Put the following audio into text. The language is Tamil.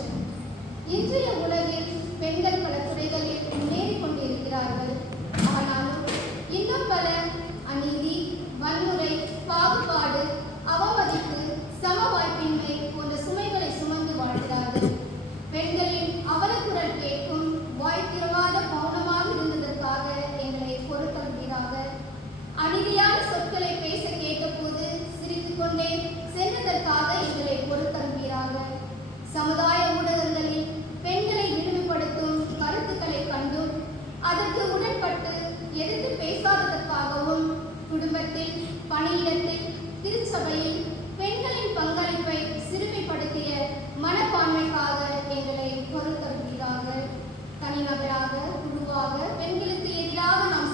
மனுஷன். இன்றைய உலகில் பெண்கள் பல துறைகளில் முன்னேறிக் கொண்டிருக்கிறார்கள். ஆனாலும் இன்னும் பல அநீதி, வன்முறை, பாகுபாடு, அவமதிப்பு, சம வாய்ப்பின்மை போன்ற சுமைகளை சுமந்து வாழ்கிறார்கள். பெண்களின் அவலக்குரல் கேட்கும் வாய் திறவாத மௌனமாக இருந்ததற்காக எங்களை பொறுத்தருள்வீராக. அநீதியான சொற்களை பேச கேட்டபோது சிரித்துக் கொண்டே சென்றதற்காக எங்களை பொறுத்தருள்வீராக. சமுதாய ஊடகங்களில் பெண்களை இழிவுபடுத்தும் கருத்துக்களை கண்டும் அதற்கு உடன்பட்டு எதிர்த்து பேசாததற்காகவும், குடும்பத்தில், பணியிடத்தில், திருச்சபையில் பெண்களின் பங்களிப்பை சிறுமைப்படுத்திய மனப்பான்மைக்காக எங்களை பொறுத்தருள்வீராக. தனிநபராக, குழுவாக பெண்களுக்கு எதிராக நாம்